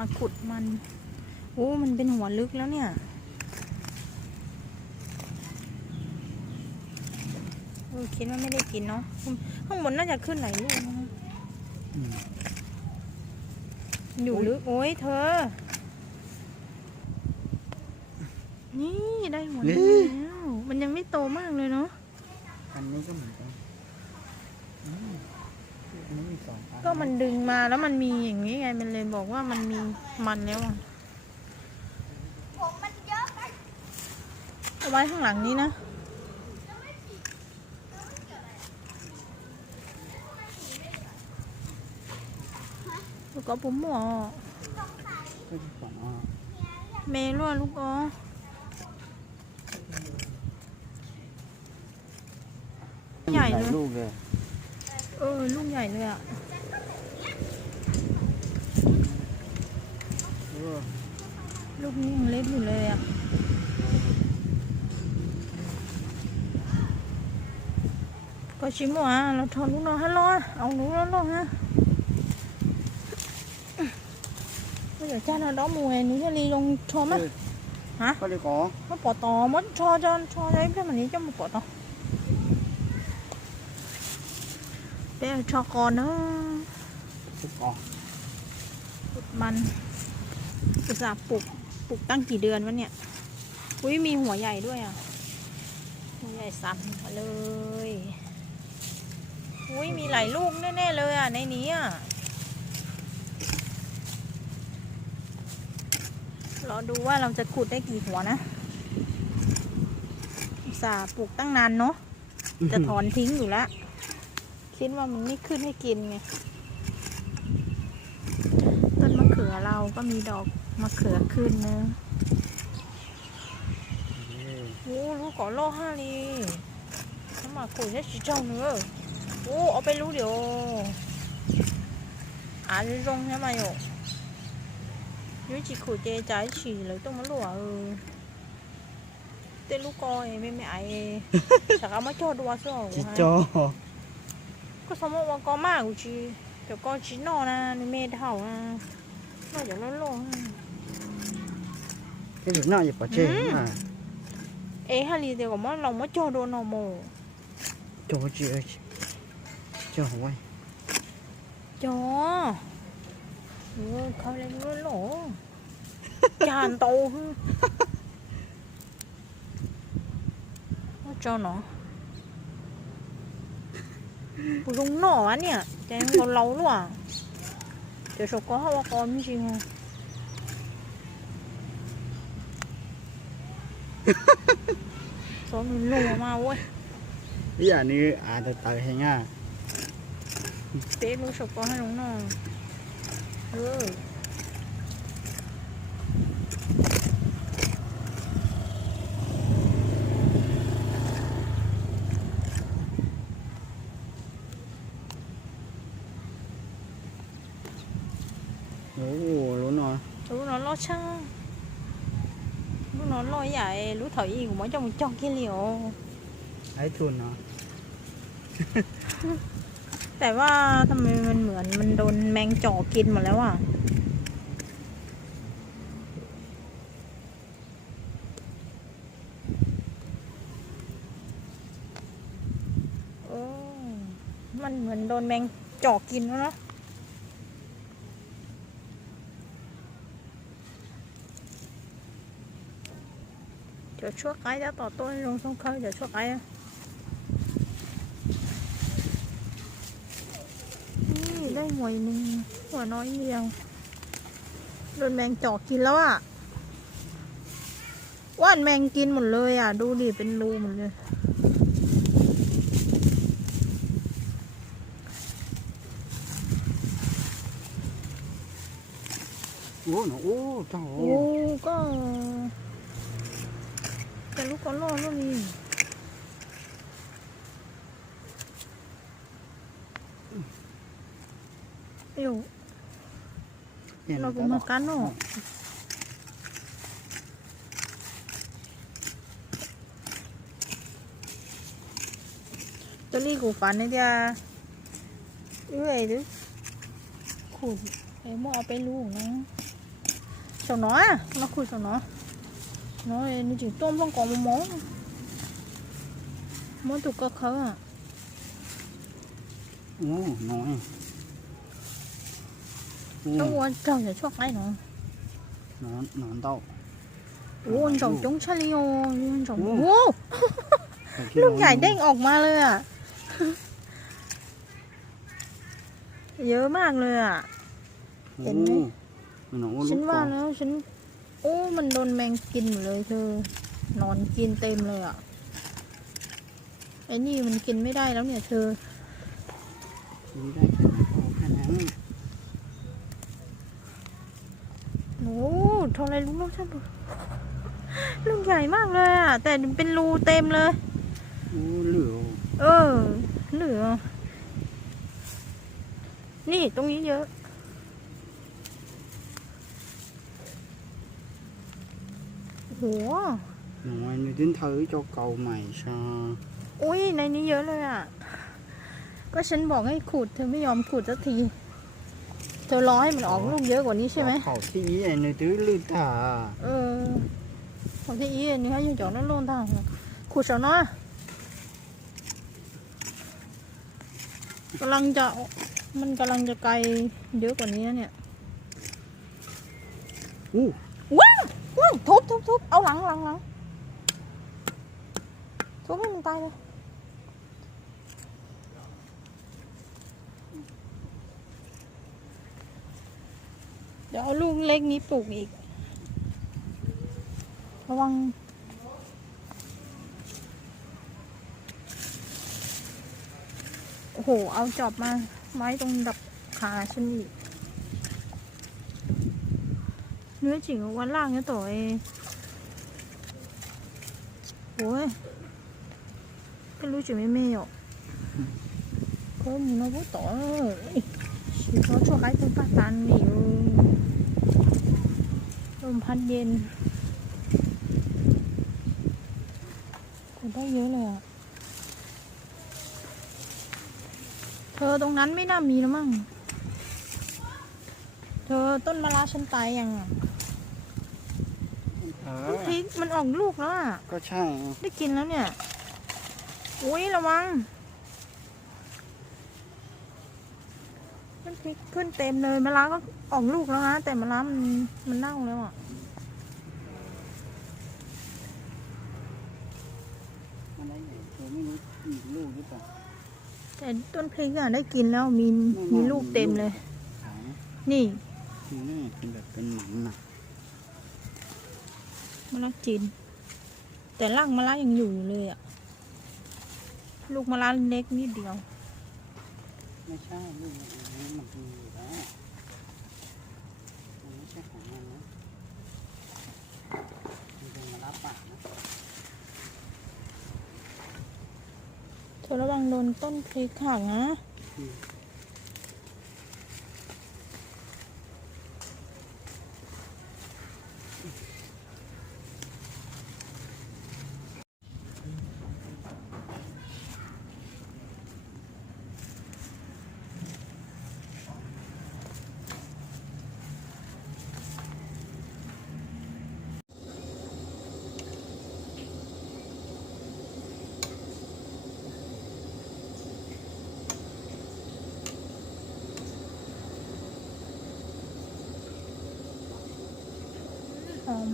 มาขุดมันโอ้มันเป็นหัวลึกแล้วเนี่ยคิดว่าไม่ได้กินเนาะข้างบนน่าจะขึ้นหลายลูกนะอยู่ลึกโอ้ยเธอนี่ได้หัวลึกแล้วมันยังไม่โตมากเลยเนาะอันนี้ก็เหมือนกันอันนี้มี2 อันก็มันดึงมาแล้วมันมีอย่างนี้ไงมันเลยบอกว่ามันมีมันแล้วอ่ะเอาไว้ข้างหลังนี้นะลูกก็ปุ๋มหมอเมรั่วลูกอ๋อใหญ่เลยลูกเลยลูกใหญ่เลยอ่ะลูกนี้ยังเล็กอยู่เลยอ่ะก็ชิมว่าเราทอดลูกน้องให้รอเอาลูกน้องฮะbây giờ cha nào đó mùa này núi đi lông cho mắt hả có đi có nó bỏ to mất cho đấy cái mà ní cho một bỏ to bây giờ cho con nóมันอุตส่าห์ปลูกตั้งกี่เดือนวะเนี่ยอุ้ยมีหัวใหญ่ด้วยอ่ะหัวใหญ่ซ้ำมาเลยอุ้ยมีหลายลูกแน่ๆเลยอ่ะในนี้อ่ะรอดูว่าเราจะขุดได้กี่หัวนะอุตส่าห์ปลูกตั้งนานเนาะจะถอนทิ้งอยู่แล้วคิดว่ามันไม่ขึ้นให้กินไงต้นมะเขือเราก็มีดอกมะเขือขึ้นนะโอ้ลูกขอโล5 ลีน้ำหมากขุดได้สีเจ้าเนื้อโอ้เอาไปรู้เดี๋ยวรงใช่ไหมโยnếu chị khử chè trái chỉ lấy tông nó lụa tên lúc coi mẹ ai chắc mới cho đùa sao chị cho có sao mà có má của chị cho con chín nọ nè mẹ thảo nè nó giờ nó lộn cái việc nào vậy bỏ chè mà ê hai lì thì có món lòng mới cho đồ nào mồ cho chị ơi cho hỏi cho không lên nó lỗ tràn tàu nó cho nó rung nỏ á nè cái còn lâu luôn à để số có hoa con gì không số mình lùa mà ôi bây giờ như từ từ hay nha té luôn số có hay đúng không lúa nó lo chăng lúa nó lo vậy lúa thở gì cũng mới trong cho kia liều ấy thuần nó แต่ว่าทำไมมันเหมือนมันโดนแมงจ่อกินหมดแล้วอ่ะมันเหมือนโดนแมงจ่อกินแล้วเนาะเดี๋ยวชั่วไก่จะต่อต้นลงสงเคยเดี๋ยวชั่วไก่ได้หวยนึงหัวน้อยเดียวโดนแมงจ่อกินแล้วอ่ะว่านแมงกินหมดเลยอ่ะดูดิเป็นรูหมดเลยโอ้โหเจ้าโอ้ก็แต่ลูกก็รอดแล้วนี่เราไปมากันเนาะตัวนี้กูฝันเนี่ยเอ้ยดิขุดไอ้หม้อไปลูกนะ sầu nó à, nó khui sầu nó nó chỉ tôm không có một món tụ cơ khớ à. โอ้น้อยโอ้ Nó qua trời sẽ choác lại nó. นอนเต้า Ủa anh trồng trống Charlie anh trồng. Ủa. Wow, แต่ที่ ลูกใหญ่เด้งออกมาเลยอ่ะ เยอะมากเลยอ่ะ เห็นไหม โอ้หนู ฉั ลู น ก ว่าแล้วฉันโอ้มันโดนแมงกินหมดเลยเธอ นอนกินเต็มเลยอ่ะ ไอ้นี่มันกินไม่ได้แล้วเนี่ยเธอ กินได้แค่ไหนก็เอาแค่นั้น โอ้เท่าไรลูกน้องฉันดูลูกใหญ่มากเลยอ่ะ แต่เป็นรูเต็มเลย โอ้เหลือ เออ เหลือ นี่ตรงนี้เยอะ โห น้อยนี่ถึงเธอเจ้าเก่าใหม่ชา อุ้ยในนี้เยอะเลยอ่ะ ก็ฉันบอกให้ขุดเธอไม่ยอมขุดสักที เธอรอให้มันออกลูกเยอะกว่านี้ใช่ไหม เขาที่ไอ้นี่ถือลือตา เออของที่อีนี่ให้อยู่จอดนั่นลงทางขุดเสาเนาะกำลังจะมันกำลังจะไกลเยอะกว่านี้นะเนี่ย อู้ ว้าวว้าวทุบเอาหลังทุบให้มันตายเลยเดี๋ยวเอาลูกเล็กนี้ปลูกอีกระวังโอ้โหเอาจอบมาไม้ตรงดับขาฉันอีกเนื้อจิ๋ววันล่างเนี่ยตัวเองโอ้ยก็รู้จิ๋วไม่หรอกก็มีน้องผู้ต่อchỉ có cho cái phương pháp tàn nghỉuลมพัดเย็นก็ได้เยอะเลยอ่ะเธอตรงนั้นไม่น่ามีแล้วมั้งเธอต้นมะระฉันตายยังอ่ะพริกมันออกลูกแล้วอ่ะ ก็ใช่ ได้กินแล้วเนี่ยอุ้ยระวังมันพริกขึ้นเต็มเลยมะระก็ออกลูกแล้วนะแต่มะระมันเน่าแล้วอ่ะ อะไรเธอไม่รู้อีกลูกหรือเปล่า แต่ต้นพริกอ่ะได้กินแล้วมีลูกเต็มเลย ขาย นี่ นี่เป็นแบบเป็นหมันน่ะ มะระจีนแต่รากมะระยังอยู่เลยอ่ะลูกมะระเล็กนิดเดียว ไม่ใช่ลูกนี้มันมีอยู่แล้วมันไม่ใช่ของมันนะมันเป็นมะระป่านะ เธอระวังโดนต้นพริกหักนะ หอม